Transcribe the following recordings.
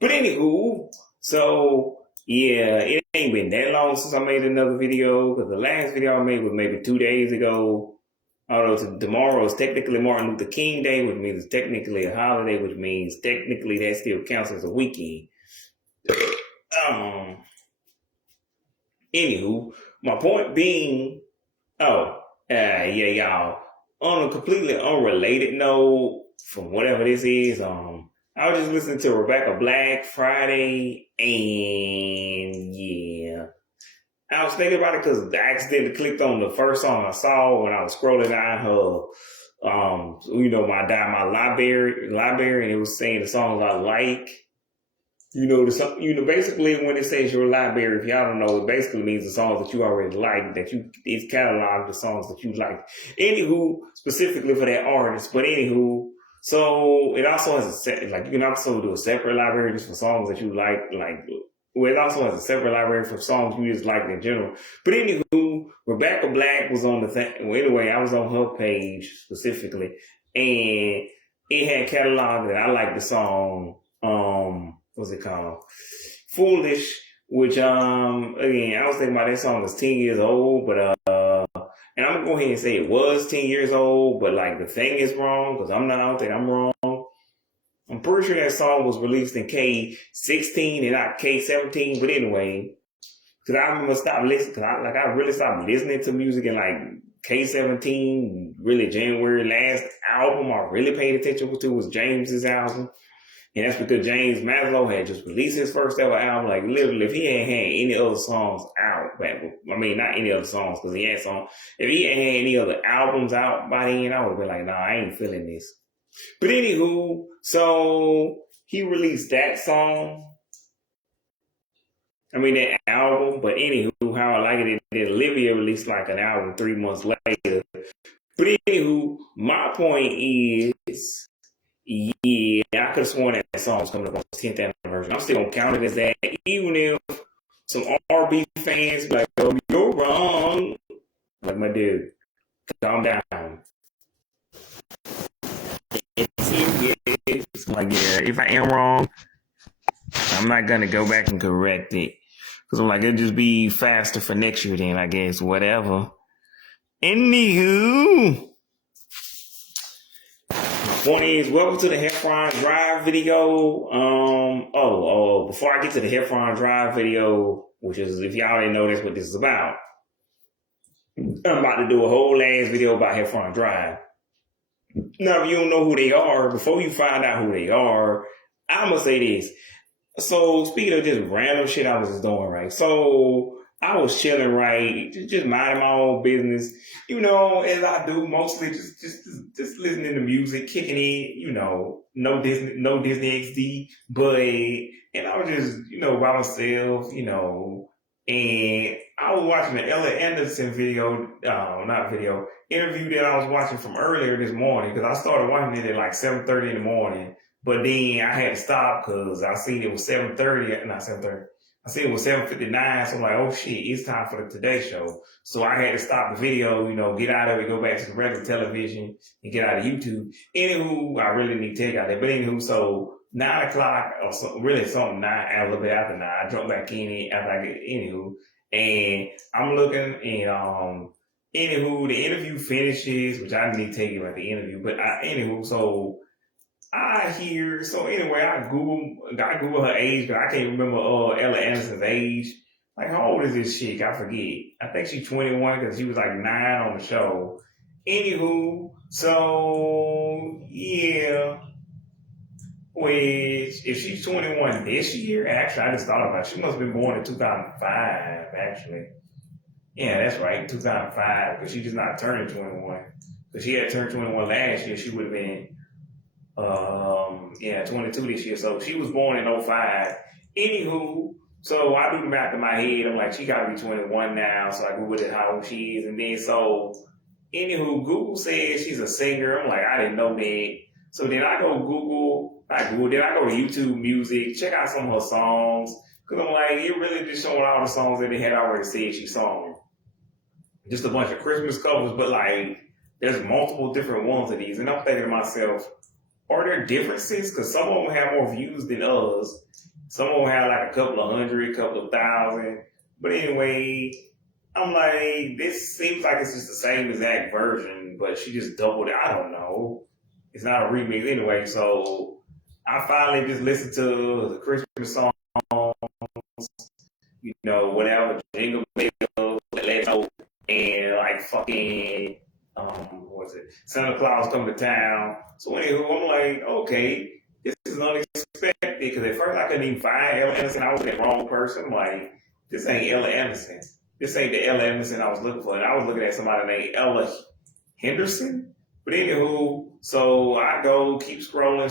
But anywho, so yeah, it ain't been that long since I made another video because the last video I made was maybe 2 days ago. Although tomorrow is technically Martin Luther King Day, which means it's technically a holiday, which means technically that still counts as a weekend. Um, Anywho, my point being, yeah, y'all. On a completely unrelated note, from whatever this is, I was just listening to Rebecca Black Friday, and yeah, I was thinking about it because I accidentally clicked on the first song I saw when I was scrolling down her, my library, and it was saying the songs I like. Basically when it says your library, if y'all don't know, it basically means the songs that you already like, it's cataloged the songs that you like. Anywho, specifically for that artist, but anywho, so it also has you can also do a separate library just for songs that you well, it also has a separate library for songs you just like in general. But anywho, Rebecca Black was on the thing. Well, anyway, I was on her page specifically, and it had cataloged that I like the song, what's it called? Foolish, which again, I was thinking about that song was 10 years old, but and I'm gonna go ahead and say it was 10 years old, but like the thing is wrong, because I don't think I'm wrong. I'm pretty sure that song was released in K16 and not K17, but anyway, because I remember I really stopped listening to music in like K17, really January. Last album I really paid attention to was James's album. And that's because James Maslow had just released his first ever album. Like literally, if he hadn't had any other songs out, not any other songs, because he had songs. If he hadn't had any other albums out by then, I would be like, nah, I ain't feeling this. But anywho, so he released that song. That album. But anywho, how I like it, then Olivia released like an album 3 months later. But anywho, my point is, yeah, I could have sworn that song was coming up on his 10th anniversary. I'm still gonna count it as that, even if some R&B fans be like, "Oh, you're wrong." Like, my dude, calm down. It's like, yeah, if I am wrong, I'm not gonna go back and correct it because I'm like, it'll just be faster for next year. Then I guess whatever. Anywho. One is welcome to the Heffron Drive video. Before I get to the Heffron Drive video, which is, if y'all didn't know, that's what this is about. I'm about to do a whole ass video about Heffron Drive. Now, if you don't know who they are, before you find out who they are, I'm gonna say this. So, speaking of just random shit I was just doing, right? So, I was chilling, right? Just minding my own business, as I do mostly, just listening to music, kicking it, no Disney XD, but, and I was just, by myself, and I was watching the Ella Anderson interview that I was watching from earlier this morning, because I started watching it at like 7:30 in the morning, but then I had to stop because I seen it was 7:30, not 7:30. I seen it was 7:59, so I'm like, oh shit, it's time for the Today Show. So I had to stop the video, get out of it, go back to the regular television, and get out of YouTube. Anywho, I really need to tell y'all that. But anywho, so 9 o'clock, or so, really something, a little bit after 9, I jumped back in it after I get, anywho. And I'm looking, and anywho, the interview finishes, which I didn't need to tell you about the interview, but so I Google her age, but I can't remember Ella Anderson's age. Like, how old is this chick? I forget. I think she's 21 because she was like 9 on the show. Anywho, so yeah. Which, if she's 21 this year, actually, I just thought about it. She must have been born in 2005, actually. Yeah, that's right, 2005, because she just not turning 21. Because she had turned 21 last year, she would have been 22 this year. So she was born in 05. Anywho, so I do the math in my head. I'm like, she got to be 21 now. So I Googled how old she is. And then anywho, Google says she's a singer. I'm like, I didn't know that. So then I go then I go to YouTube Music, check out some of her songs. Because I'm like, it really just showing all the songs that they had already said she sang. Just a bunch of Christmas covers, but like, there's multiple different ones of these. And I'm thinking to myself, are there differences? Because some of them have more views than others. Some of them had like a couple of hundred, couple of thousand. But anyway, I'm like, this seems like it's just the same exact version, but she just doubled it. I don't know. It's not a remix anyway, so I finally just listened to the Christmas song, whatever, Jingle Bells, Let It Go, and like fucking, what was it, Santa Claus Come to Town. So anywho, I'm like, okay, this is unexpected, because at first I couldn't even find Ella Anderson. I was the wrong person. I'm like, this ain't Ella Anderson. This ain't the Ella Anderson I was looking for. And I was looking at somebody named Ella Henderson. But anywho, so I go, keep scrolling. I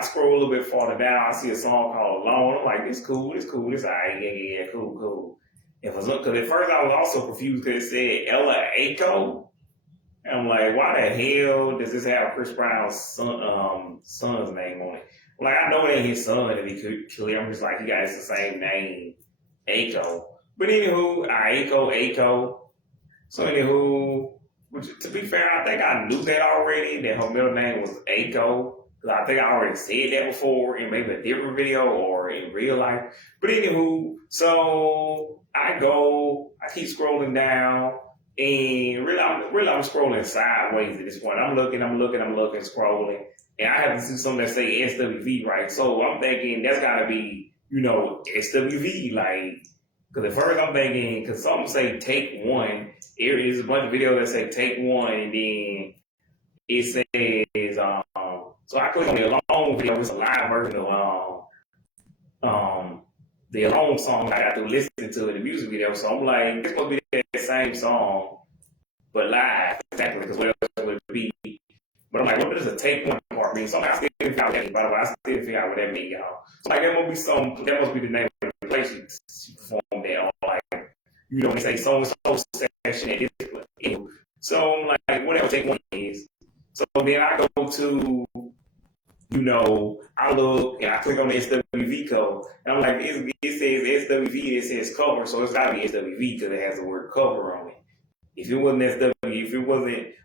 scroll a little bit farther down. I see a song called Alone. I'm like, this cool, this alright, yeah, cool. Because at first I was also confused because it said Ella Aiko. And I'm like, why the hell does this have Chris Brown's son's name on it? Like, I know it ain't his son to be clear. I'm just like, he got the same name, Aiko. But anywho, Aiko. So anywho, to be fair, I think I knew that already, that her middle name was Aiko. Because I think I already said that before in maybe a different video or in real life. But anywho, so I keep scrolling down. And really, I'm scrolling sideways at this point. I'm looking, scrolling. And I have to see something that say SWV, right? So I'm thinking that's got to be, SWV, like, because at first I'm thinking, because some say take one. There is a bunch of videos that say take one, and then it says, so I click on the Alone video. It's a live version of the Alone song. I got to listen to the music video. So I'm like, it's supposed to be that same song, but live, exactly, because what else would it be? But I'm like, what does a take one part mean? So I still didn't figure out that, by the way, I still didn't figure out what that means, y'all. So like, that must be the name of the place she performed there, or like, they say so-and-so session at this place. So I'm like, whatever take one is. So then I go to, I look and I click on the SWV code, and I'm like, it says SWV, it says cover, so it's gotta be SWV because it has the word cover on it. If it wasn't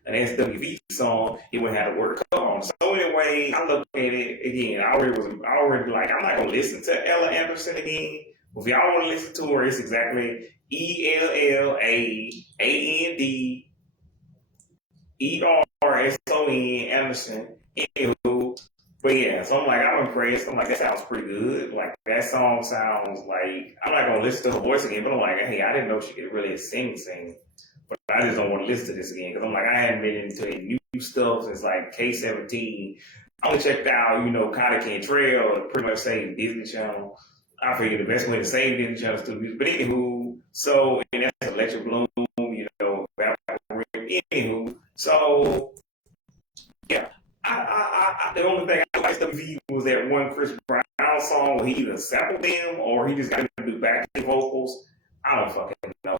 an SWV song, it wouldn't have the word cover on it. So anyway, I look at it again. I already like, I'm not gonna listen to Ella Anderson again. But if y'all want to listen to her, it's exactly ELLAANDERSON Anderson. Anywho, but yeah, so I'm like, I'm impressed. I'm like, that sounds pretty good. Like, that song sounds like, I'm not gonna listen to her voice again, but I'm like, hey, I didn't know she could really sing. But I just don't want to listen to this again because I'm like, I haven't been into any new stuff since like K17. I only checked out, Cotton Cantrell to pretty much save Disney Channel. I figured the best way to save Disney Channel is to music. But anywho, so, and that's Electric Bloom, anywho, so yeah. The only thing I liked SWV was that one Chris Brown song where he either sampled them or he just got to do backing vocals. I don't fucking know.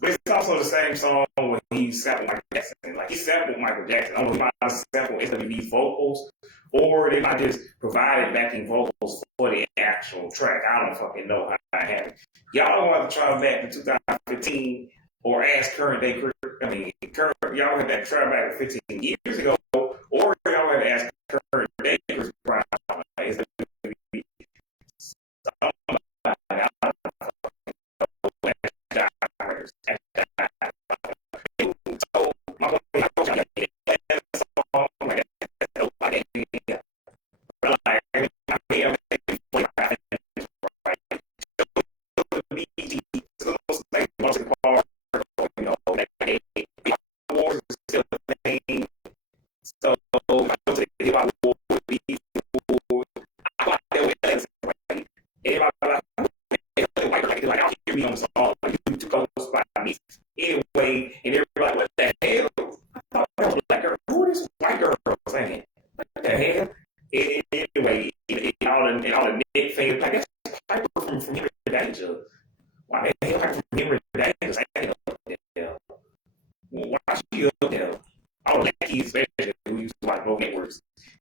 But it's also the same song where he sampled Michael Jackson. Like, he sampled Michael Jackson. I don't know if he might sample SWV's vocals or they might just provide backing vocals for the actual track. I don't fucking know how that happened. Y'all want to try back to 2015 or ask current day, y'all have to try back to 15 years ago, or y'all have to ask current day Chris Brown. Anyway, and everybody, what the hell? I thought that was black girl. Who is this white girl saying? What the hell? Anyway, all the Nick fans, like, that's Piper from Henry Danger. Why the hell Piper from Henry Danger saying up there? Why she up there? All the black kids, especially, who used to watch both networks,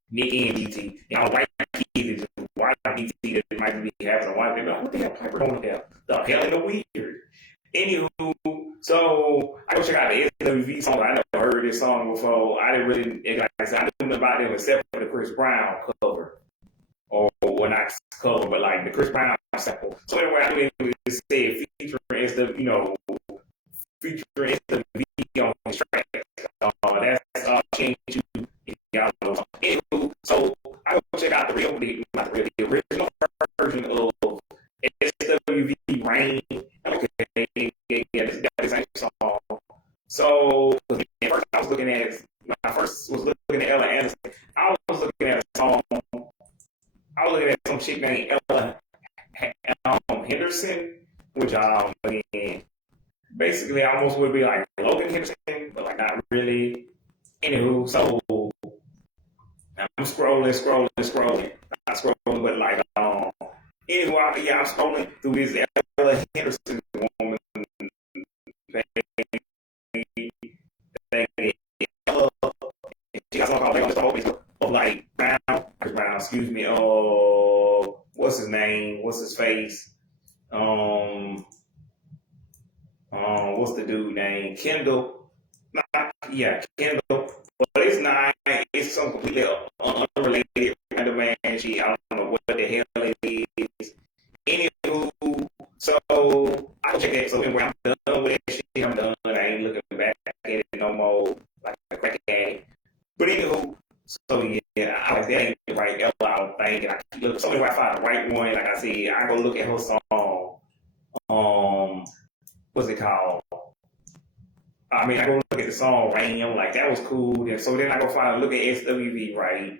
Nick and DT, and all the white kids that watch DT that might be having a wife, they're like, what the hell Piper doing there? The hell in the weird. Anywho, so I go check out the SWV song. I never heard this song before. I didn't really, like I said, I didn't know about it except for the Chris Brown cover. Or when I Black's cover, but like the Chris Brown sample. So anyway, I mean, it said featuring SWV on his track. That's Change You. Y'all know. Anywho, so I go check out the original version of SWV Rain. Okay, yeah, this ain't song. So at first I was looking at when I first was looking at Ella Anderson, I was looking at a song. I was looking at some chick named Ella Henderson, which again, basically almost would be like Logan Henderson, but like not really. Anywho, so I'm scrolling. Not scrolling, but like anyway, I'm scrolling through this Ella Henderson woman thing. She got something called of like Brown, excuse me. What's his name? What's his face? What's the dude name? Kendall. Kendall. But it's not. It's some completely unrelated random man. I don't know what the hell it is. Anywho, so I check that. So anyway, I'm done with that shit. I'm done. I ain't looking back at it no more like a crackhead. But anywho, so yeah, I was that ain't the right Ella. I don't think. And I look. So anyway, I find the right one. Like I said, I go look at her song. What's it called? I mean, I go look at the song Rain. I'm like, that was cool. And so then I go look at SWV, right?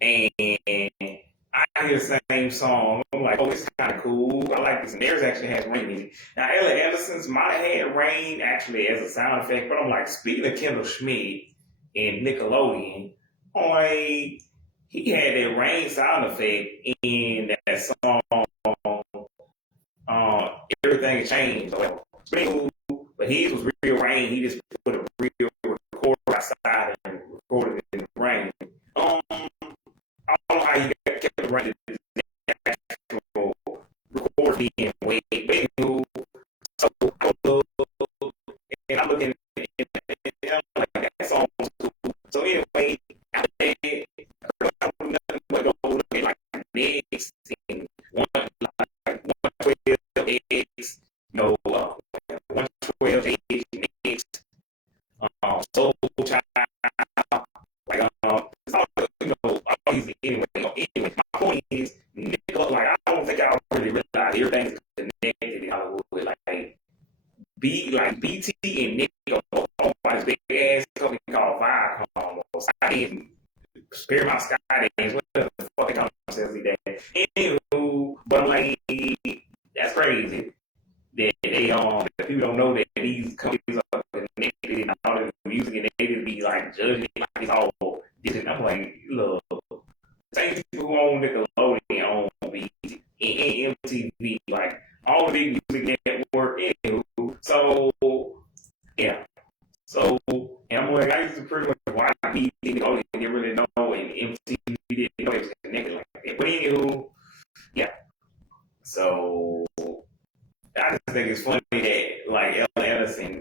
And I hear the same song. I'm like, oh, this is kind of cool. I like this. And theirs actually has Rain in it. Now, Ella Anderson's might have had Rain actually as a sound effect, but I'm like, speaking of Kendall Schmidt and Nickelodeon, he had that Rain sound effect in that song, Everything Changed. But his was real Rain. He just put a real recorder outside and recorded it in the rain. I don't know how you kept the rain. Actual record being way big. So and I'm looking and I'm like, that song was cool. So anyway, after that, I don't nothing but go look at like next and one like 112 X, no 112 X next, Soul Child, like it's all all these anyway. Anyway, my point is, like I don't think I really realize everything's connected in Hollywood. Like BT and Nick on this big ass company called Viacom. I didn't spare my Skydance, whatever the fuck they call themselves these days. Anywho, but I'm like, that's crazy. That they that people don't know that these companies are connected and all the music and they just be like judging it like it's all different. I'm like, look, same people who own Nickelodeon own BT and MTV, like all the big music network. Anywho, so yeah. So, and I'm like, I used to pretty much watch BT Nickelodeon and didn't really know, and MTV didn't know it was connected like that. But anywho, yeah. So I just think it's funny that like Ella Anderson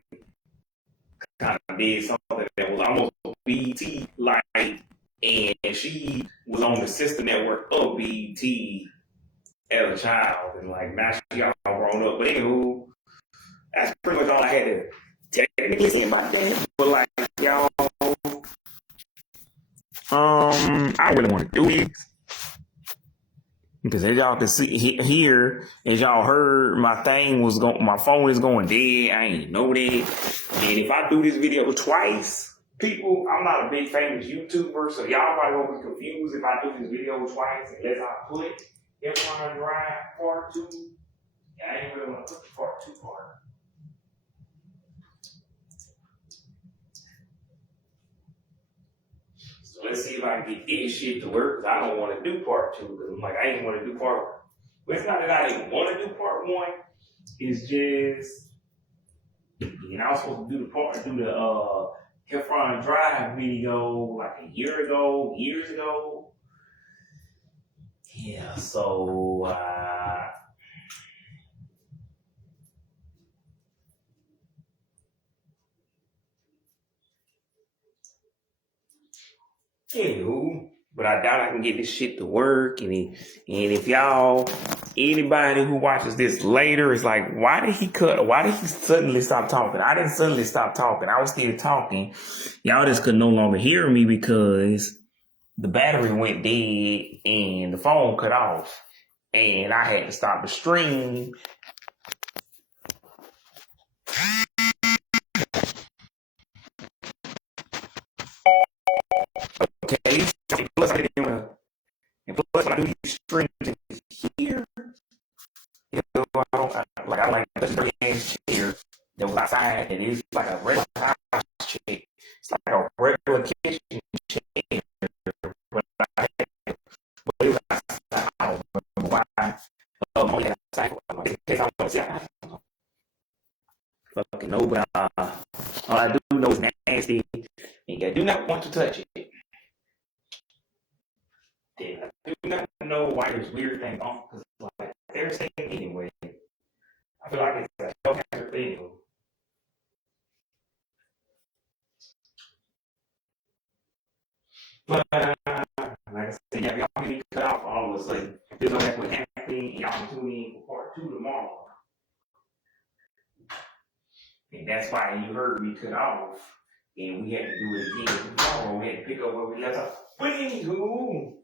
kind of did something that was almost BT like, and she was on the sister network of BT as a child, and like now she all grown up. But anywho, that's pretty much all I had to technically say about that. But like y'all, I really want to do this. Because as y'all can see here, as y'all heard, my phone is going dead. I ain't know that. And if I do this video twice, people, I'm not a big famous YouTuber, so y'all probably won't be confused if I do this video twice unless I put Heffron Drive Part 2. I ain't really want to put the Part 2 part. So let's see if I can get this shit to work, because I don't want to do Part 2. Because I'm like, I ain't want to do Part 1. But it's not that I didn't want to do Part 1. It's just, I was supposed to do the Heffron Drive video like years ago. Yeah, so anywho, but I doubt I can get this shit to work. And if y'all, anybody who watches this later is like, why did he cut? Why did he suddenly stop talking? I didn't suddenly stop talking. I was still talking. Y'all just could no longer hear me because the battery went dead and the phone cut off. And I had to stop the stream. Okay, plus I didn't want to, and plus when I do these streams here, you know, I like this hands chair that was outside, and it's like a regular house chair. It's like a regular kitchen chair, but it was outside. I don't remember why. Only outside. In case I want to say, I don't know. Fucking know, but all I do know is nasty, and I do not want to touch it. I do not know why there's weird things on, because like they're saying anyway. I feel like it's a health hazard thing. But like I said, yeah, y'all can be cut off all of a sudden. This is what happened. Y'all can tune in for part 2 tomorrow. And that's why you heard me cut off. And we had to do it again tomorrow. We had to pick up where we left off. But anywho,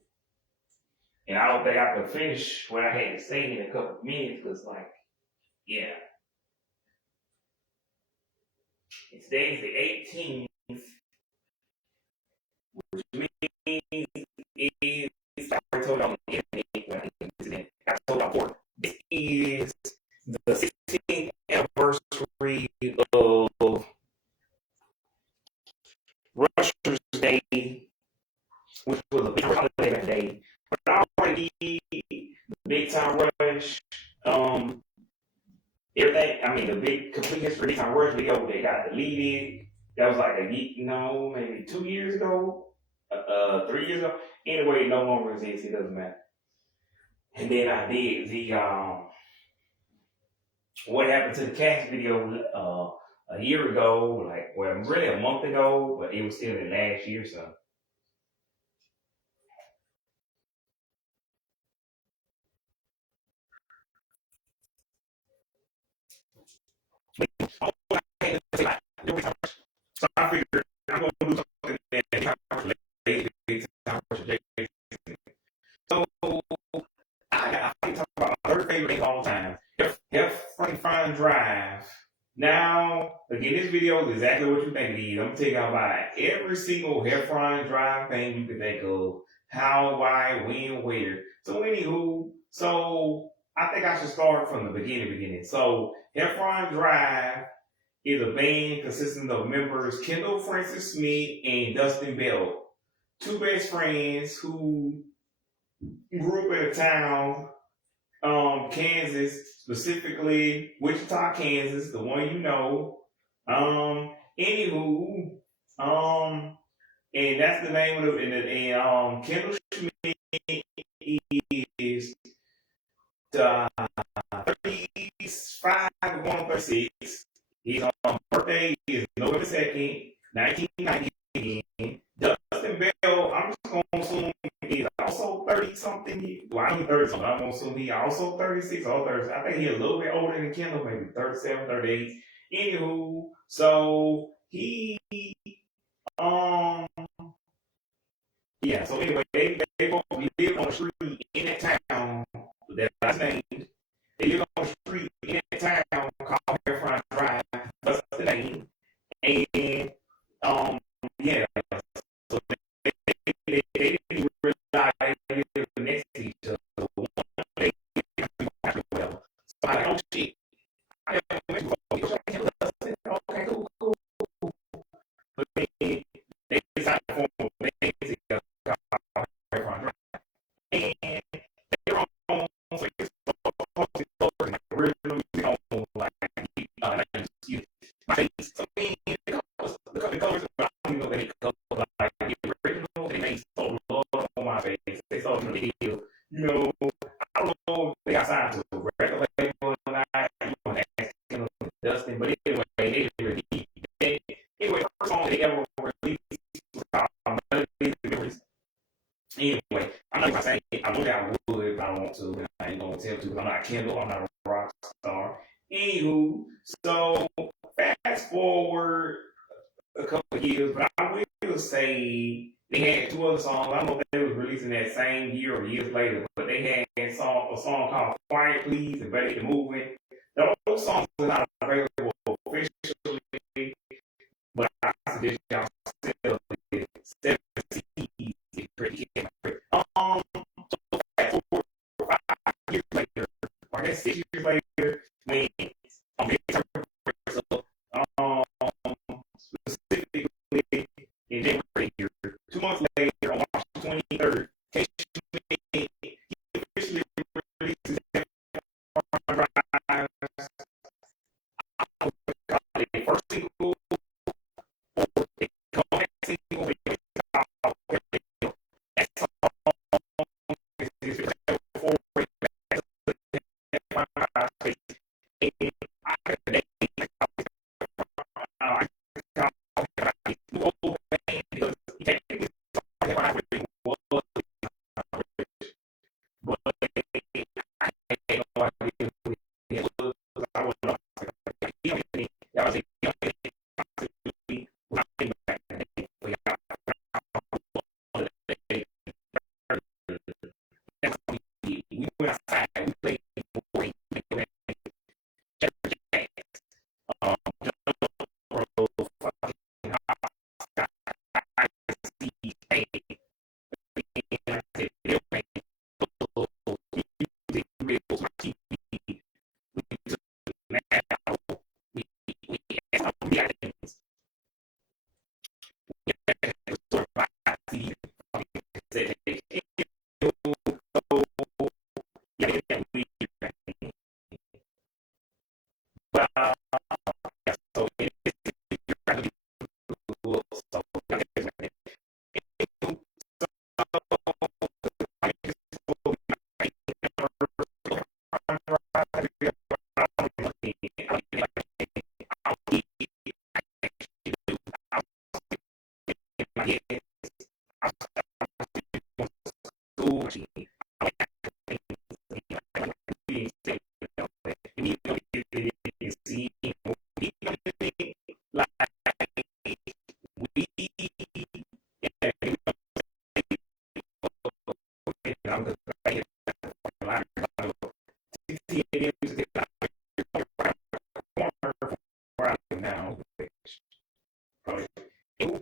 and I don't think I could finish what I had to say in a couple of minutes, because like, yeah. Today's the 18th, which means it's, I told y'all on the internet, I told y'all before, this is the 16th anniversary of Rushers Day, which was a big holiday that day. But already, the Big Time Rush, everything, I mean, the big complete history Big Time Rush video, they got deleted. That was like maybe 2 years ago, 3 years ago. Anyway, it no longer exists. It doesn't matter. And then I did the what happened to the cast video a year ago, really a month ago, but it was still in last year, so. So I figured I'm gonna do something so I talk about my third favorite thing all the time. Heffron Drive. Now, again, this video is exactly what you think it is. I'm gonna tell you about every single Heffron Drive thing you can think of. How, why, when, where. So anywho, I think I should start from the beginning. So Heffron Drive is a band consisting of members Kendall Francis Smith and Dustin Bell, two best friends who grew up in a town, Kansas, specifically Wichita, Kansas, the one you know. Anywho, and that's the name of it. And Kendall Schmidt is 35 going on 36. His birthday is November 2nd, 1990 again. Dustin Bell, I'm just going to assume he's also 30 something. Well, I'm 30 something. I'm going to assume he's also 36 or 30. I think he's a little bit older than Kendall, maybe 37, 38. Anywho, so he, yeah, so anyway, they both live on the street in that town that I named. They live on the street in that town called Heffron Drive. That's the name. And yeah, so they didn't realize they lived next to each other. One day, well, so I'm like, oh shit. Okay, cool. But then they decided to form a band together called Heffron Drive. And they were on, so it's like real music on, like, my face. So the colors, I don't even know any colors, like, the original, they made so love on my face. They saw the video, you know, I don't know if they got signed to a record label or not, you know, asking Dustin, but anyway, they really did. Anyway, the first song they ever released was called Melodies and Memories. Anyway, don't want to, and I ain't gonna tell to because I'm not Kendall, I'm not a rock star. Anywho, so fast forward a couple of years, but I will say they had two other songs. I don't know if they was releasing that same year or years later, but they had a song called Quiet Please and Baby Moving. Those songs are not available officially, but I suggest y'all still it. 7 CDs is pretty good. So fast forward 5 years later, or I guess 6 years later, when they turned um, specifically in January, 2 months later, on March 23rd, he officially released his Drive. First single, or the comeback single, that song is before and I because he technically was, but I had no idea who he was. I was not. That was we went outside, we played before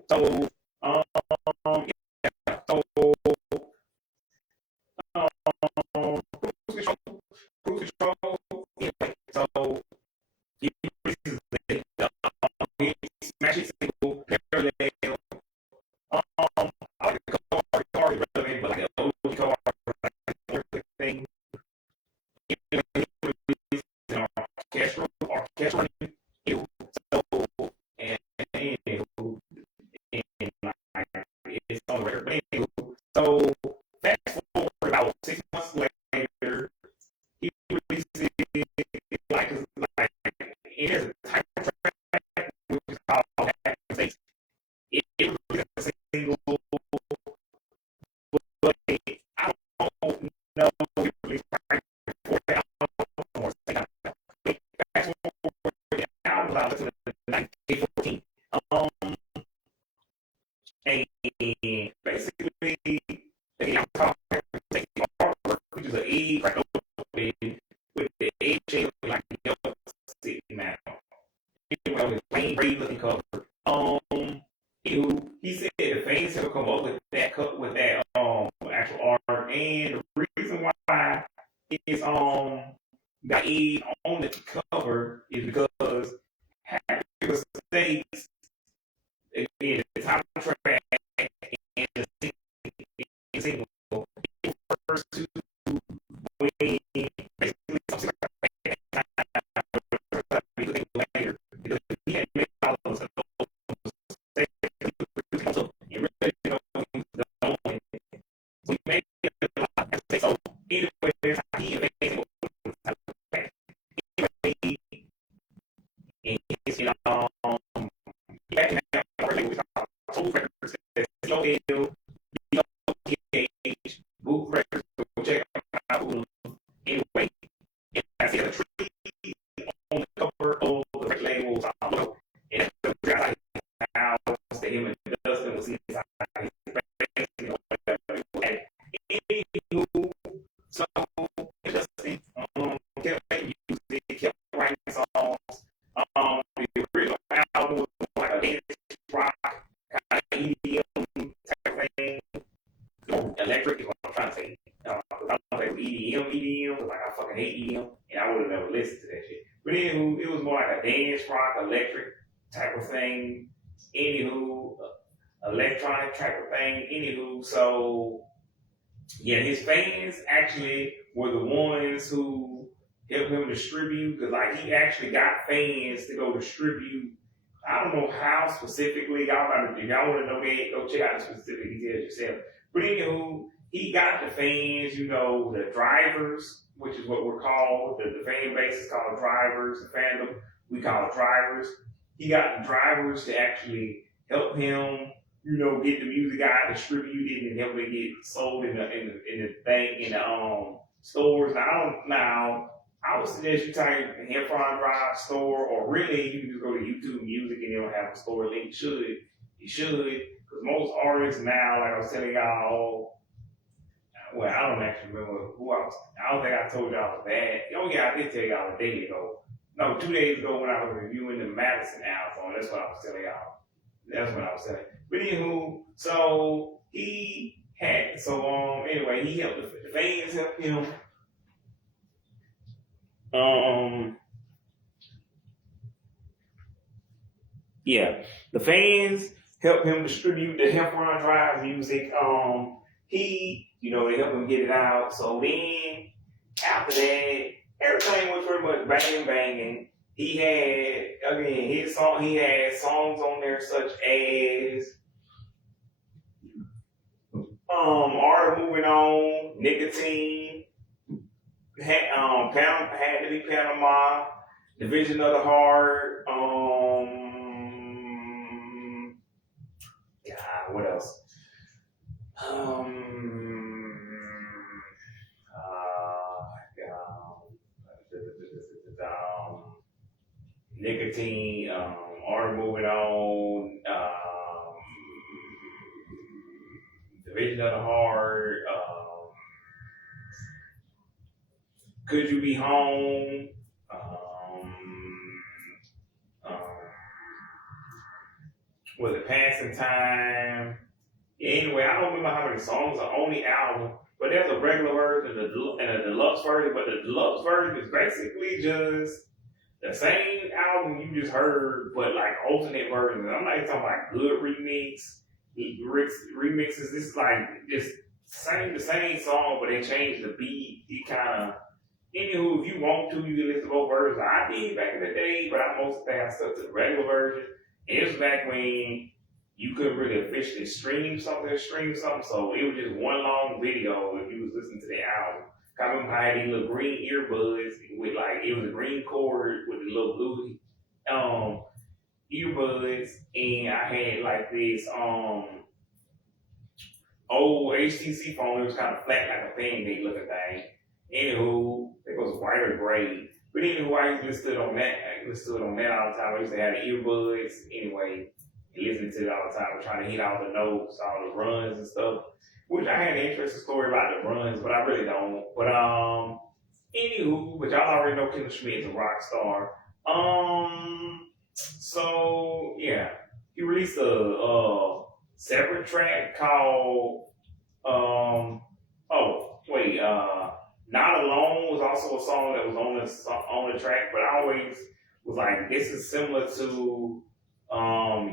So, yeah, so, cruise control, anyway, so, he releases smash it single, parallel, I like the car is relevant, but like the old car, like thing, orchestral, so, and, and like, it's on the record, so, fast forward about 6 months later, he releases like it is a type of track which is called Mistakes. It released a single, but I don't know if it released right before that. I don't know fast forward now, I listened to 1914. And basically, they talk which is an E right with the A shape like yellow sitting now. Anyway, with plain gray looking cover. He said the fans have come up with that actual art, and the reason why it's got E on the cover is because Happy Mistakes again the title track and the single refers to when basically something like later because he had made all those so he really going so he made a lot of so anyway that's how he made some EDM, like I fucking hate EDM, and I would have never listened to that shit. But anywho, it was more like a dance rock, electric type of thing. Anywho, electronic type of thing. Anywho, so yeah, his fans actually were the ones who helped him distribute, because like he actually got fans to go distribute. I don't know how specifically, if y'all want to know that, go check out the specific details yourself. But anywho, he got the fans, the drivers, which is what we're called. The fan base is called drivers. The fandom, we call it drivers. He got the drivers to actually help him, get the music out, distribute it, and help it get sold in the stores. Now, I would suggest you type Heffron Drive store, or really you can just go to YouTube Music and it'll have a store link. You should, because most artists now, like I was telling y'all, well, I don't actually remember I don't think I told y'all that. Oh yeah, I did tell y'all a day ago. No, 2 days ago when I was reviewing the Madison album. That's what I was telling y'all. That's what I was saying. But anywho, so he helped the fans help him. The fans helped him distribute the Heffron Drive music. They helped him get it out. So then, after that, everything was pretty much banging. He had, again, he had songs on there such as Art of Moving On, Nicotine, had to be Panama, Division of the Heart, what else? Nicotine, Art of Moving On, Division of the Heart, Could You Be Home, Was It Passing Time? Anyway, I don't remember how many songs are on the album, but there's a regular version and a deluxe version, but the deluxe version is basically just the same album you just heard, but like alternate versions. I'm not even talking about good remixes. This is like just the same song, but they changed the beat. You kind of, anywho, if you want to, you can listen to both versions. I did back in the day, but I stuck to the regular version. And it was back when you couldn't really officially stream something, so it was just one long video if you was listening to the album. I remember I had these little green earbuds with it was a green cord with the little blue earbuds, and I had like this old HTC phone. It was kind of flat, like a pancake looking thing. Anywho, it was white or gray. But anywho, I used to listen on that. I used to listen on that all the time. I used to have the earbuds anyway, listening to it all the time, trying to hit all the notes, all the runs and stuff. Which I had an interesting story about the runs, but I really don't. But anywho, but y'all already know Kendall Schmidt is a rock star. So yeah, he released a separate track called Not Alone was also a song that was on the track, but I always was like, this is similar to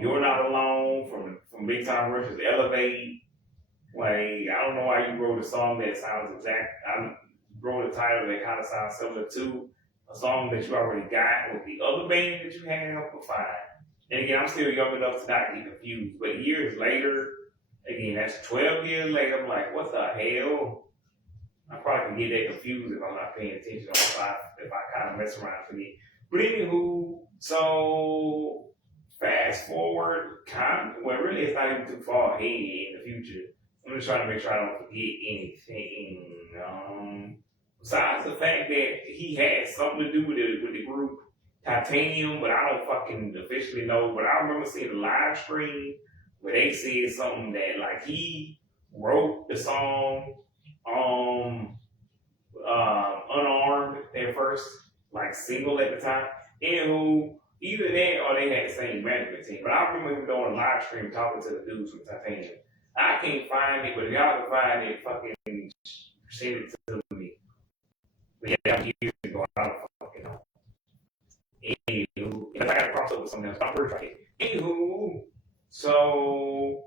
You're Not Alone from Big Time Rush's Elevate. Like, I don't know why you wrote a song that sounds I wrote a title that kind of sounds similar to a song that you already got with the other band that you have, but fine. And again, I'm still young enough to not get confused. But years later, again, that's 12 years later, I'm like, what the hell? I probably can get that confused if I'm not paying attention or if I kind of mess around for me. But anywho, so fast forward, really it's not even too far ahead in the future. I'm just trying to make sure I don't forget anything. Besides the fact that he had something to do with the group Titanium, but I don't fucking officially know. But I remember seeing a live stream where they said something that like he wrote the song Unarmed, their first like single at the time. Anywho, either that or they had the same management team. But I remember him doing a live stream talking to the dudes from Titanium. I can't find it, but if y'all can find it, fucking send it to me. yeah, that was years ago. I don't fucking know. Anywho, because I got to cross over with something else. I'm pretty right. Anywho, so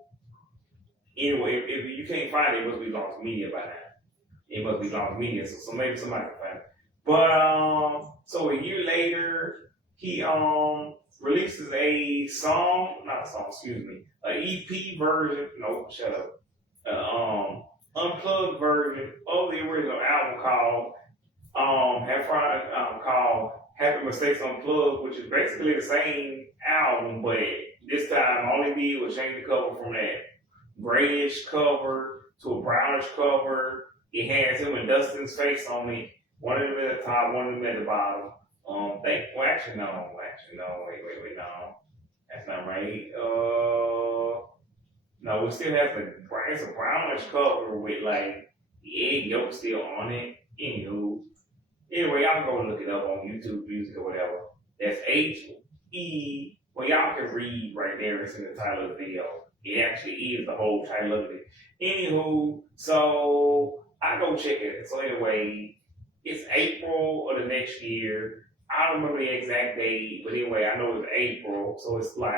anyway, if you can't find it, it must be lost media by now. It must be lost media, so maybe somebody can find it. But so a year later, he releases a song, not a song, excuse me, an EP version. No, shut up. Unplugged version of the original album called Heffron, called Happy Mistakes Unplugged, which is basically the same album, but this time all he did was change the cover from that grayish cover to a brownish cover. It has him and Dustin's face on it. One of them at the top, one of them at the bottom. Actually no, wait, no, that's not right. No, it still has it's a brownish cover with like the egg yolk still on it. Anyway, y'all can go look it up on YouTube Music or whatever. That's H-E. Well, y'all can read right there. It's in the title of the video. It actually is the whole title of it. Anywho, so I go check it. So anyway, it's April of the next year. I don't remember the exact date, but anyway, I know it's April. So it's like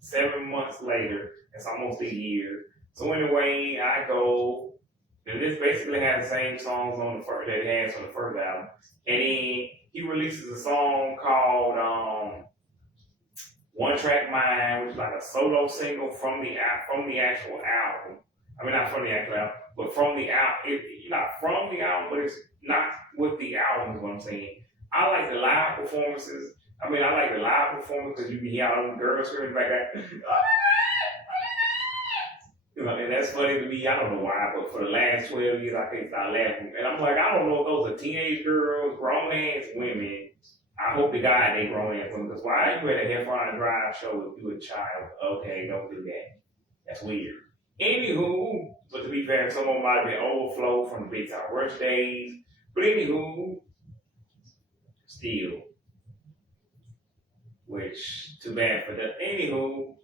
7 months later. It's almost a year. So anyway, I go. And this basically has the same songs on the first that it has on the first album. And then he releases a song called One Track Mind, which is like a solo single from the actual album. I mean, not from the actual album, but from the album. Not from the album, but it's not with the album is what I'm saying. I like the live performances. I like the live performance because you can hear all them girls screaming like that. And that's funny to me. I don't know why, but for the last 12 years, I can't stop laughing. And I'm like, I don't know if those are teenage girls, grown-ass women. I hope to God they grown-ass women, because why are you at a Heffron Drive show if you a child? Okay, don't do that. That's weird. Anywho, but to be fair, someone might have been overflow from the Big Time Rush days. But anywho, still, which, too bad for that. Anywho,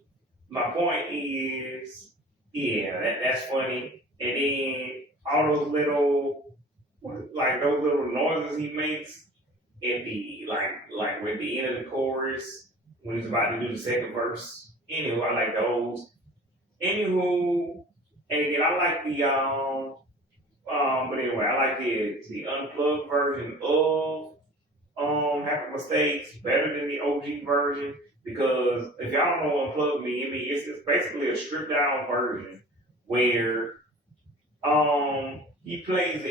my point is, yeah, that's funny. And then all those little noises he makes at the like with the end of the chorus when he's about to do the second verse. Anywho, I like those. Anywho, and again, I like the but anyway, I like the unplugged version of Happy Mistakes better than the OG version. Because if y'all don't know what unplugged means, it's basically a stripped down version where he plays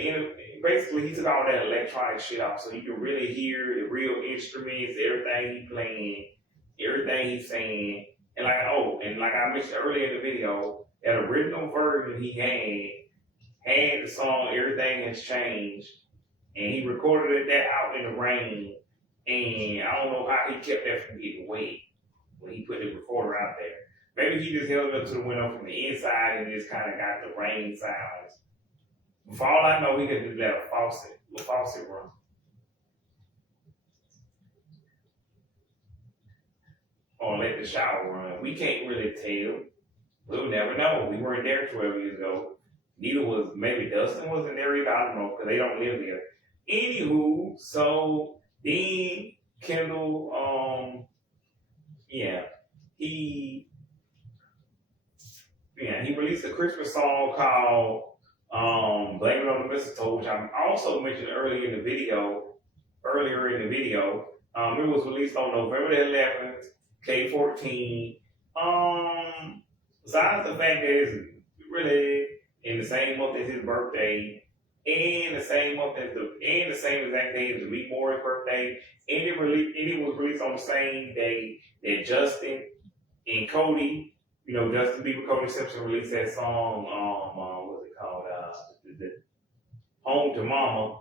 basically he took all that electronic shit off so you can really hear the real instruments, everything he playing, everything he's saying. And like I mentioned earlier in the video, that original version he had the song Everything Has Changed, and he recorded that out in the rain. And I don't know how he kept that from getting wet when he put the recorder out there. Maybe he just held it up to the window from the inside and just kind of got the rain sounds. For all I know, he could do that a faucet run. Or let the shower run. We can't really tell. We'll never know. We weren't there 12 years ago. Neither was, maybe Dustin wasn't there either. I don't know, because they don't live there. Anywho, so then Kendall, he released a Christmas song called Blame It on the Mistletoe, which I also mentioned earlier in the video. It was released on November the 11th, K14. Besides the fact that it's really in the same month as his birthday, and the same exact day as Lee Moore's birthday, and it was released on the same day that Justin and Cody, Justin Bieber, Cody Simpson released that song, what's it called? The Home to Mama.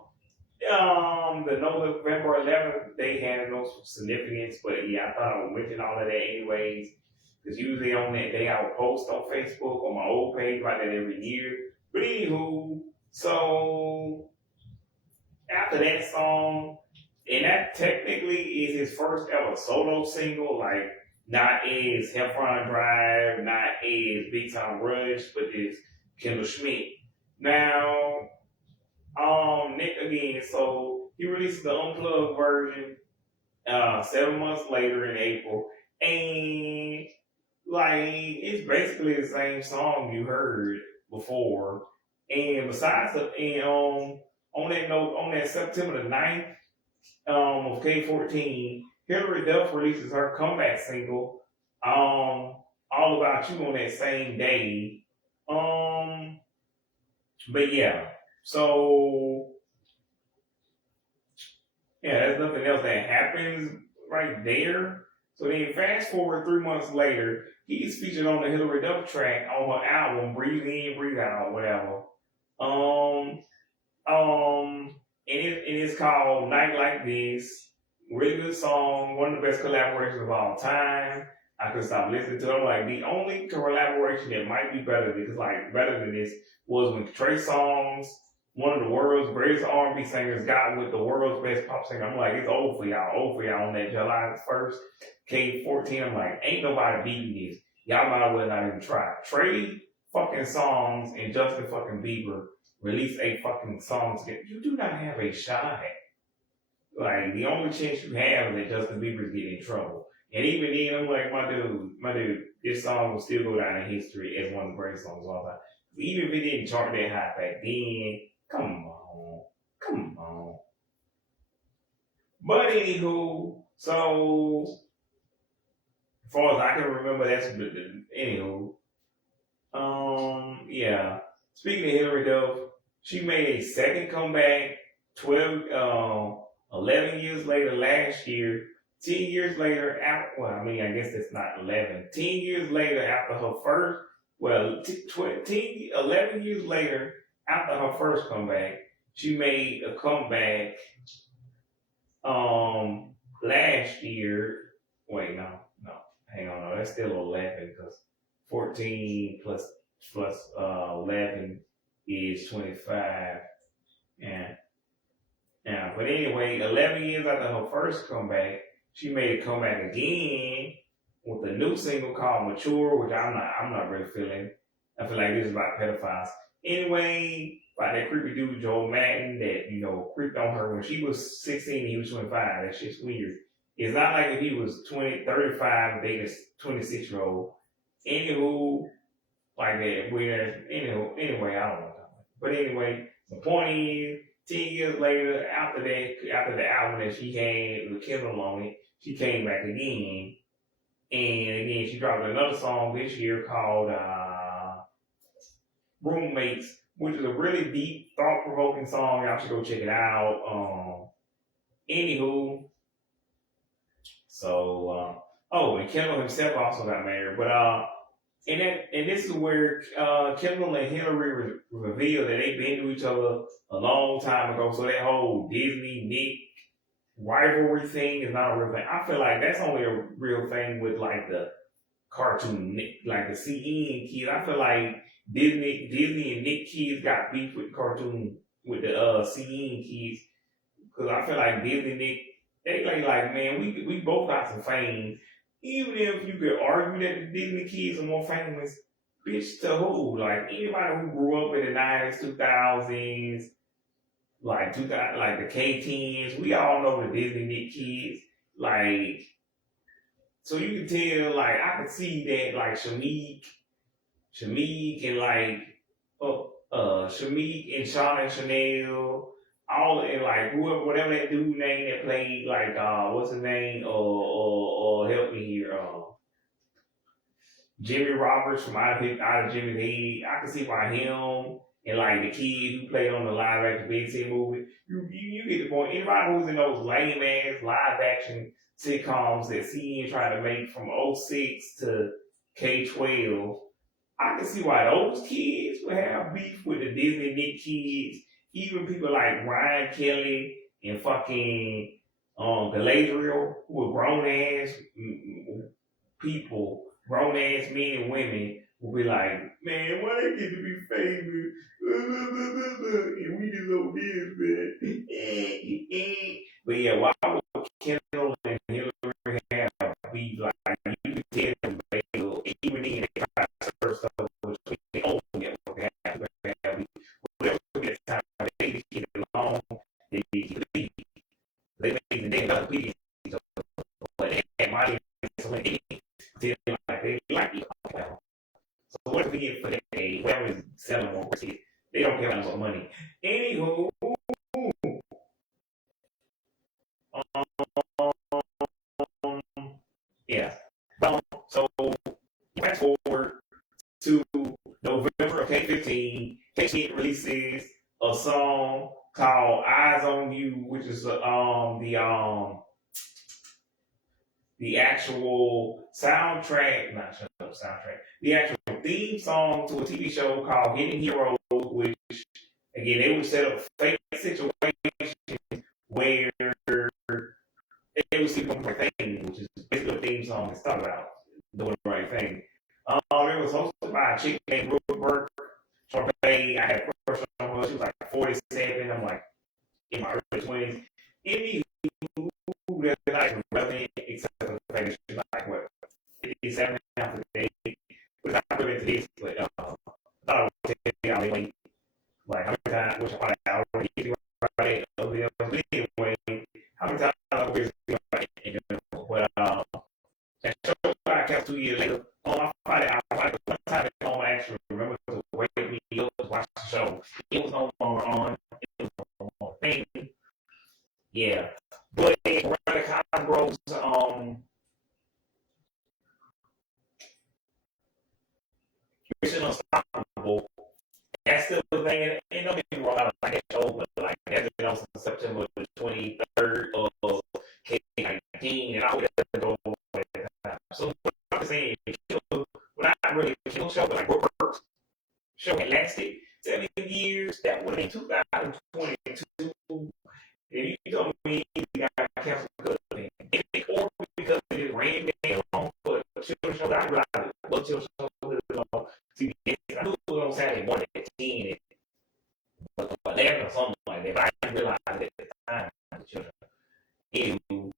The November 11th, they had no significance, but yeah, I thought I would mention all of that anyways, because usually on that day I would post on Facebook on my old page about that every year. But anywho, so after that song, and that technically is his first ever solo single, like not as Heffron Drive, not as Big Time Rush, but it's Kendall Schmidt. Now, Nick again. So he released the unplugged version 7 months later in April, and like it's basically the same song you heard before. And besides the and on that note, on that September the 9th of K14, Hillary Duff releases her comeback single, All About You on that same day. Um but yeah. So yeah, there's nothing else that happens right there. So then fast forward 3 months later, he's featured on the Hillary Duff track on her album, Breathe In, Breathe Out, whatever. Um, and it's called Night Like This. Really good song, one of the best collaborations of all time. I could stop listening to it. I'm like, the only collaboration that might be better than this, like better than this, was when Trey Songz, one of the world's greatest R&B singers, got with the world's best pop singer. I'm like, it's over for y'all on that July 1st, K14. I'm like, ain't nobody beating this. Y'all might as well not even try. Trey fucking Songz and Justin fucking Bieber release a fucking song together. You do not have a shot. Like, the only chance you have is that Justin Bieber's getting in trouble. And even then, I'm like, my dude, this song will still go down in history as one of the greatest songs of all time. Even if it didn't chart that high back then, come on. But anywho, so as far as I can remember, that's anywho. Yeah. Speaking of Hillary Duff, she made a second comeback 11 years later last year. 10 years later, after, well, I mean, I guess that's not 11. 10 years later, after her first, 11 years later, after her first comeback, she made a comeback last year. Wait, no. Hang on, no, that's still 11 because 14 plus 11 is 25. Yeah, but anyway, 11 years after her first comeback, she made a comeback again with a new single called Mature, which I'm not really feeling. I feel like this is about pedophiles. Anyway, by that creepy dude Joe Madden that, creeped on her when she was 16 and he was 25. That shit's weird. It's not like if he was 35 dating a 26-year-old. Anywho, like that weird. Anyway, I don't know. But anyway, the point is, 10 years later, after the album that she had with Kendall on it, she came back again. And again, she dropped another song this year called Roommates, which is a really deep, thought-provoking song. Y'all should go check it out. Anywho, so, and Kendall himself also got married. But, and this is where Kendall and Hillary revealed that they've been to each other a long time ago. So that whole Disney Nick rivalry thing is not a real thing. I feel like that's only a real thing with like the cartoon, like the CN kids. I feel like Disney and Nick kids got beef with with the CN kids, because I feel like Disney Nick, they like man, we both got some fame. Even if you could argue that the Disney kids are more famous, bitch, to who? Like anybody who grew up in the 90s, 2000s, like the K-10s, we all know the Disney Nick kids. Like, so you can tell, like, I can see that, like, Shamik and like, Shamik and Shawn and Chanel, all and like whatever that dude name that played like what's his name or help me here Jimmy Roberts from Out of Jimmy's Head. I can see why him and like the kid who played on the live action Big City movie. You get the point. Anybody who's in those lame ass live action sitcoms that CN tried to make from '06 to K-12, I can see why those kids would have beef with the Disney Nick kids. Even people like Ryan Kelly and fucking Galadriel, who are grown ass people, grown ass men and women, will be like, man, why they get to be famous? And we just over this, man. But yeah, why would Kendall and Hillary have beef? Like, you can tell them, even in they try to stir stuff between their own network, whatever that time they, want money. Anywho, yeah. So fast forward to November of 2015, K-Shit releases a song called "Eyes on You," which is the actual soundtrack, not soundtrack, the actual theme song to a TV show called Hidden Heroes, which again they would set up fake situations where they would see the right thing, which is basically a theme song that's talking about doing the right thing. It was hosted by a chick named Brooke Burke. I had a crush on her. She was like 47. I'm like in my early 20s. Any who not even relevant except for the fact that she's like what 57 now today. But not really into this. But I thought I would tell y'all anyway. Like how many times, which I already get right of the anyway. How many times I was right in but that show I kept 2 years later. On Friday, I was like one time at home I actually remember to wake me up to watch the show. It was no longer on. It was no longer thing. Yeah. But Veronica Cosgrove's Mission Unstoppable, that's still the thing, and don't get me wrong, I like that show, but like that's been on since September the 23rd of 2019, and I would have to go at that time. So what I'm saying, well, not really a kill show, but like Brooke show had lasted 7 years, that would have been 2022. And you told me you got canceled because of it, or because it ran down for a children's show. I realized what children's show was on CBS. I knew it was on Saturday morning at 10, but 11 or something like that. But I didn't realize it at the time. The children. Anywho,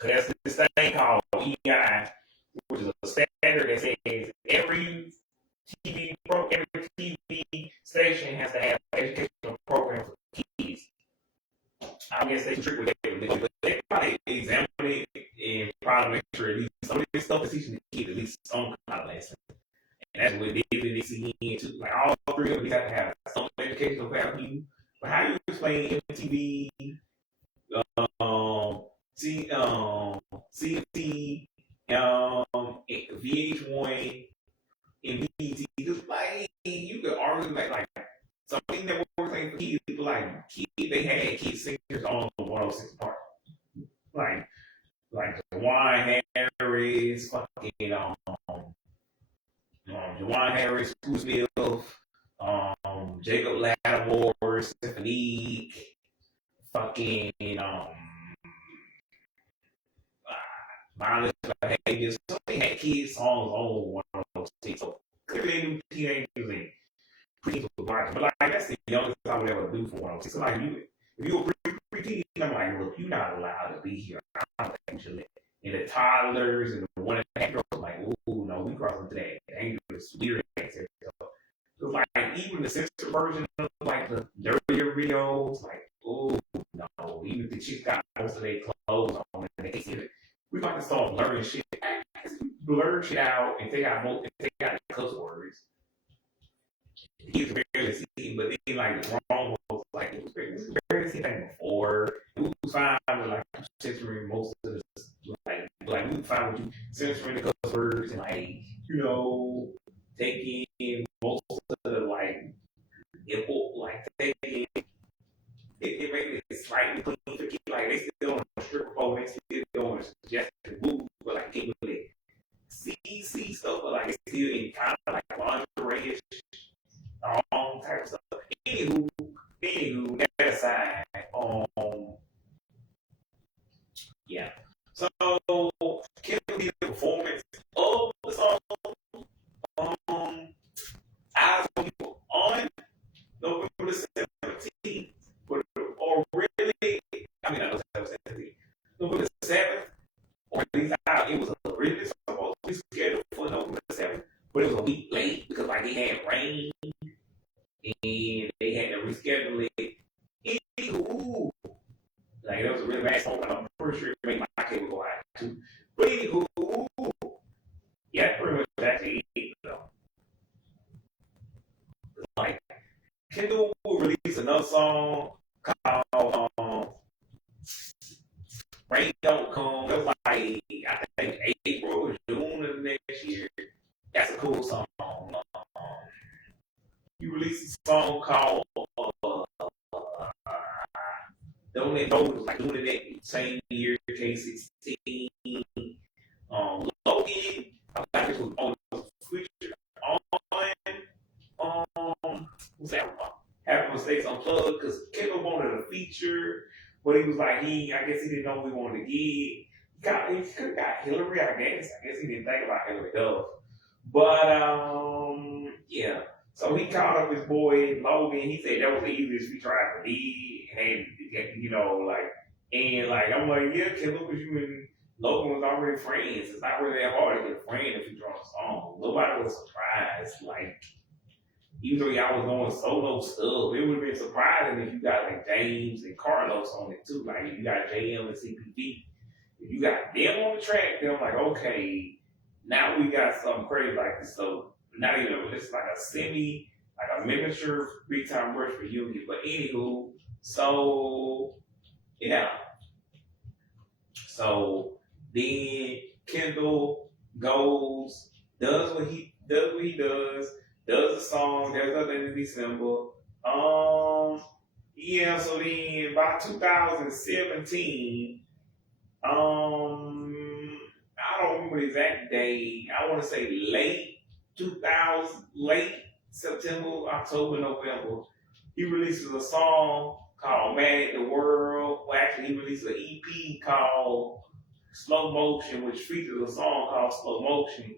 because that's this thing called EI, which is a standard that says every TV station has to have an educational program for kids. I guess they trick with that, but they probably examine it and probably make sure at least some of this stuff is teaching the kid at least some kind of lesson. And that's what they did in this too. Like all three of them have to have some educational value. But how do you explain MTV, CMT, VH1, and BET? Just like you could argue like something that works like for kids, like they had kids singers on 106 Park, like Jawan Harris, fucking Jawan Harris, Bruce Smith, Jacob Lattimore, Stephanie, fucking violence behavior. So they had kids songs on 106. So clearly they knew teenagers and preteens was watching. But like that's the youngest I would ever do for 106. So like if you were preteen, I'm like, look, you're not allowed to be here. I don't think you should let. And the toddlers and the 1.5 girls were like, ooh, no, we crossed into that dangerous, weird things. So like even the sister version of like the dirtier videos, like, ooh, no, even if the chicks got most of their clothes on and they see it. We got to start blurring shit. Blur shit out and take out the cuss words. You can barely see, but then like the wrong was like it was barely seen like before. It was fine with like censoring most of this, like we was fine with you censoring the cuss words and like taking most of the like taking it made it slightly clean to keep like they still on the stripper pole, they still doing suggested moves, but like keeping it CC stuff, but like it's still in kind of like lingerie-ish, type of stuff. Anywho, that aside, yeah. So can we the performance of the song Eyes on You on November the 17th? Or really, I mean, I know that was 17th. November the 7th, or at least it was originally supposed to be scheduled for November the 7th, but it was a week late because like it had rain and they had to reschedule it. Anywho, like it was a really bad song. I'm pretty sure it made my cable go out too. But anywho, yeah, pretty much that's it though. Kendall will release another song called Rain Don't Come. It was like, I think, April or June of next year. That's a cool song. He released a song called Don't Let Go. It was like doing it that same year, K16. Logan, I think this was on featured on what's that? Having Mistakes Unplugged, because Kendall wanted a feature, but he was like, I guess he didn't know we wanted to get. He could have got Hillary, I guess. I guess he didn't think about Hillary Duff. But, yeah. So he called up his boy Logan. He said that was the easiest feature I ever did. And, you know, I'm like, yeah, Kendall, because you and Logan was already friends. It's not really that hard to get a friend if you draw a song. Nobody was surprised. Like, even though y'all was going solo stuff, it would have been surprising if you got like James and Carlos on it too. Like if you got JM and CPV, if you got them on the track, then I'm like, okay, now we got something crazy like this. So not even it's like a miniature Big Time Rush reunion. But anywho, so yeah. So then Kendall goes, does what he does the song, there's nothing in December. Yeah, so then by 2017, I don't remember the exact day. I want to say late September, October, November. He releases a song called Mad at the World. Well, actually, he released an EP called Slow Motion, which features a song called Slow Motion,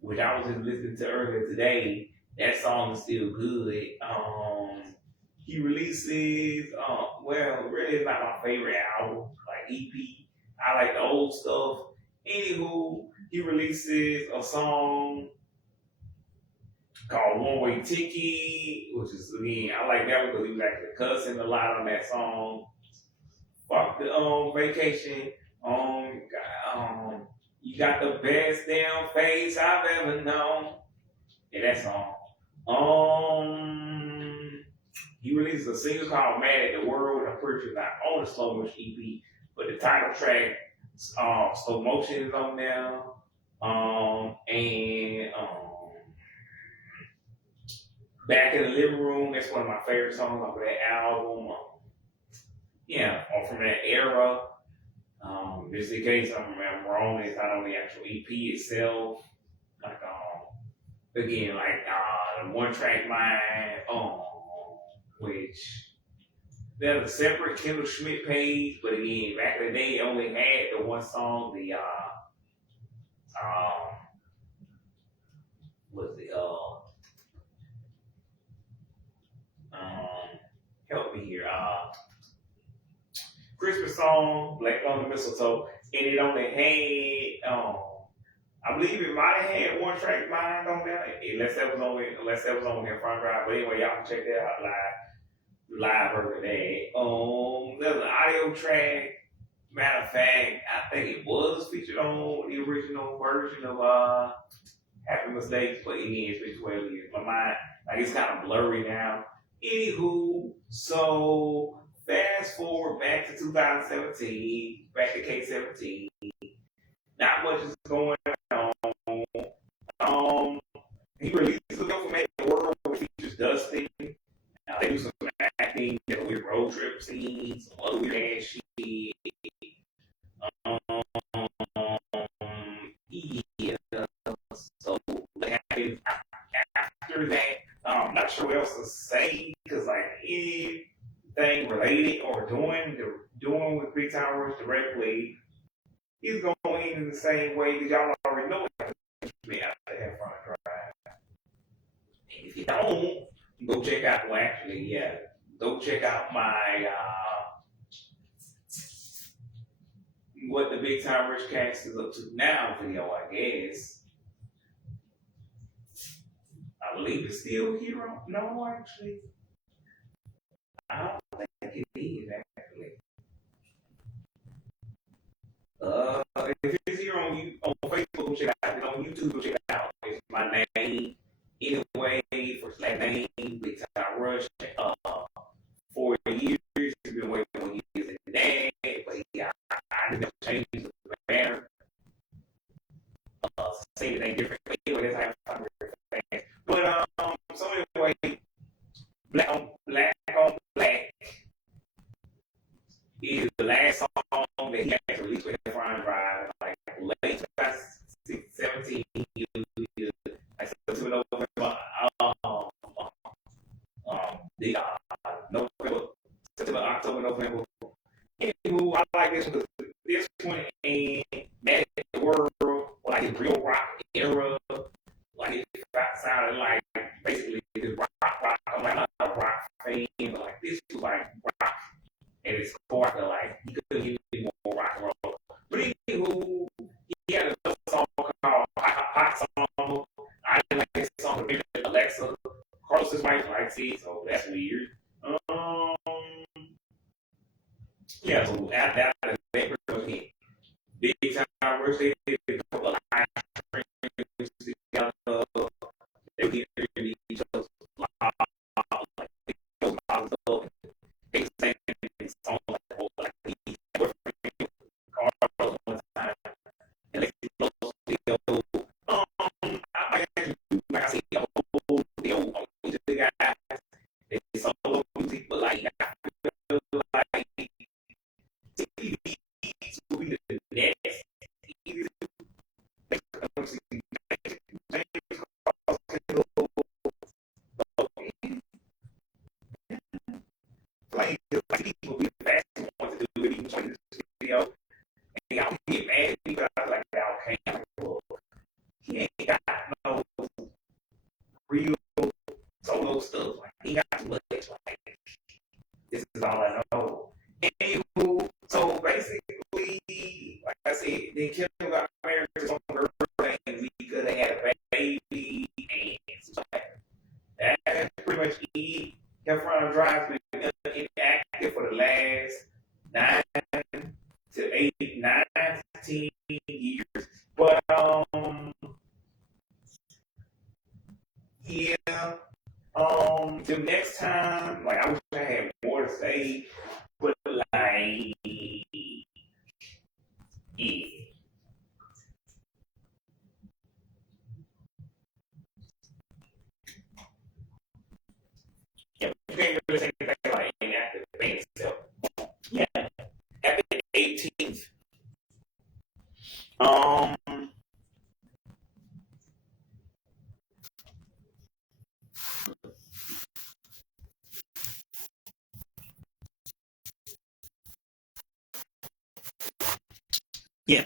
which I was just listening to earlier today. That song is still good. He releases, well, really it's not my favorite album, like EP. I like the old stuff. Anywho, he releases a song called One Way Ticket, which is, again, I like that one because he was actually cussing a lot on that song. Fuck the Vacation. You got the best damn face I've ever known. Yeah, that song. He releases a single called Mad at the World. I'm pretty sure not on the Slow Motion EP, but the title track, Slow Motion is on there. Back in the Living Room, that's one of my favorite songs off of that album. Or from that era. Just in case I'm wrong, it's not on the actual EP itself. Like, again, like the One Track Mind, which there's a separate Kendall Schmidt page, but again, back in the day, it only had the one song, help me here, Christmas song, Black on the Mistletoe, and it only had, I believe it might have had One Track Mind on there, unless that was on Heffron Drive. But anyway, y'all can check that out live version of that. There's an audio track. Matter of fact, I think it was featured on the original version of Happy Mistakes, but again, it's been 12 years. My mind, like, it's kind of blurry now. Anywho, so fast forward back to 2017, back to K17. Not much is going on. He released a film from the World, which features Dustin. They do some acting, weird road trip scenes, some other weird ass shit. Yeah. So after that, I'm not sure what else to say because like anything related or doing with Big Time Rush directly, he's going in the same way that y'all already know it. Me out to Heffron Drive. And if you don't, go check out. Well, actually, yeah, go check out my what the Big Time Rush cast is up to now video. I guess I believe it's still Heffron. No, actually, I don't think it is actually. If it's here on Facebook, check it out. If it's on YouTube, check it out. It's my name anyway. First last name, Big Time Rush. rush. 4 years. He's been waiting on years and that, but I didn't change the manner. Say it ain't different. But anyway, that's how I'm fast. But so anyway, black on black is the last song that he actually released with Heffron Drive, like late 2017. Like September, November, November, September, October, November. Anywho, I like this one because this one ain't Mad at the World, like it's real rock era, like it sounded like basically this rock. I'm like not a rock fan, but like this was like rock and it's sparkling like you couldn't get any more rock and roll. But anywho, he had another song called Hot Song. I didn't like this song with Alexa. Carlos's wife likes it, so that's weird. Yeah, so after that, pretty much hit. Big time rush, they did a couple of live streams together. They would hear each other's like they sang songs like he boyfriend Carlos one time, and they still I actually like I said, the old guys, they solo music, but like I feel like TV will be the next. Like people be fast want to do it, even like this video. And y'all get mad because I was like, okay, well, he ain't got no real solo stuff. Like he got too much. Like this is all I know. Anywho, so basically, like I said, then Kim got married to some girl and we could have had a baby and stuff like that. That's pretty much it. Heffron Drive been inactive for the last 10 years. But yeah. The next time, like I wish I had more to say, but like yeah. Yeah, you can't really say anything like inactive band itself. Yeah. After the 18th. Yeah.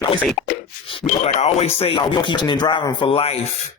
Like I always say, we don't keep driving for life.